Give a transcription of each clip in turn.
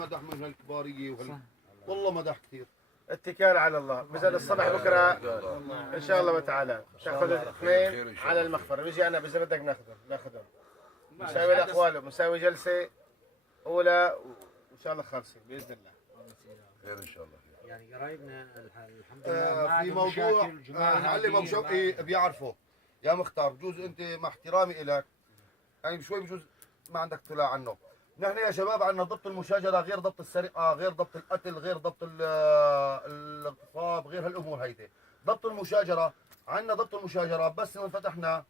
مدح من هالكباريه والله مدح كثير. اتكال على الله. بزاد الصبح بكره ان شاء الله تعالى تاخذ الاثنين على المخفر، بيجي انا اذا بدك ناخذهم نساوي الاقوال، بنساوي جلسه اولى وان شاء الله خالصين باذن الله. خير ان شاء الله. يعني قرايبنا الحمد لله في موضوع المعلم ابو شوقي بيعرفه يا مختار، بجوز انت مع احترامي الك يعني شوي بجوز ما عندك اطلاع عنه. نحن يا شباب عندنا ضبط المشاجره غير ضبط السرقه غير ضبط القتل غير ضبط الاغتصاب غير هالامور هيدي. ضبط المشاجره عندنا ضبط المشاجره بس إن فتحنا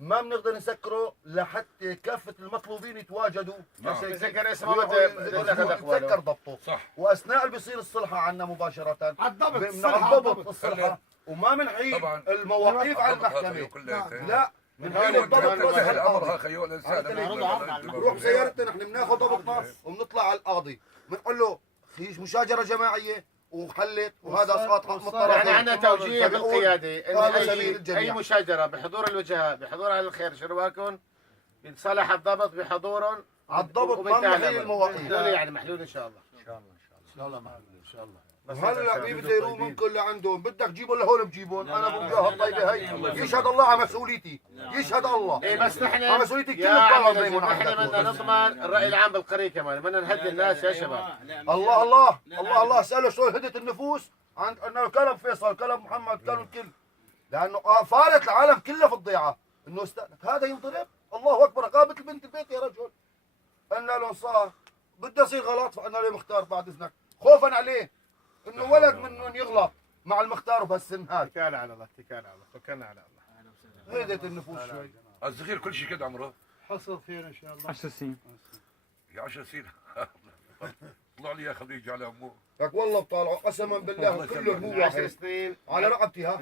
ما بنقدر نسكره لحتى كافه المطلوبين يتواجدوا. تذكر اسمه يتذكر ضبطه صح. واثناء اللي بيصير الصلحه عندنا مباشره الضبط الصلحه وما بنحيل طبعا المواقيف على المحكمه. لا بنحيل الضبط الضبط الامر القاضي. خيو الانسان بنروح بسيارتنا نحن بناخذ ضبطنا وبنطلع على القاضي بنقول له خيش مشاجره جماعيه وحلت وهذا اسقاط حق الطرفين. يعني عندنا توجيه بالقياده هذا ان سبيل الجميع. اي مشاجره بحضور الوجهاء بحضور اهل الخير شرواكم ينصلح الضبط بحضورهم على الضبط ما بنحيل المواقيف. يعني محلول ان شاء الله. ان شاء الله ان شاء الله محلول ان شاء الله. وهلا بيديروا منكم لعندهم بدك تجيبهم لهون بجيبهم. انا بوجهها الطيبه هي يشهد الله على مسؤوليتي يشهد الله. ايه بس نحن على مسؤوليتي كل يا الطلبه عمي زي ما نحن بدنا نضمن الراي العام بالقريه كمان، بدنا نهدي الناس يا شباب. الله الله الله الله اساله شلون هدت النفوس عن انه كلام فيصل كلام محمد كلام الكل لانه فارت العالم كلها في الضيعه انه هذا ينضرب. الله اكبر قابت البنت البيت يا رجل قلنا له صار بده يصير غلط فقلنا له مختار بعد اذنك خوفا عليه انه ولد منهم يغلط مع المختار بهالسن هذا. اتكال على الله اتكال على الله توكلنا على الله. هدت النفوس شوي. الصغير كل شيء قد عمره حصل خير ان شاء الله. 10 سنين. يا 10 سنين طلع لي يا خديجه على امه. لك والله بطالعه قسما بالله كله هو 10 سنين على رقبتي ها.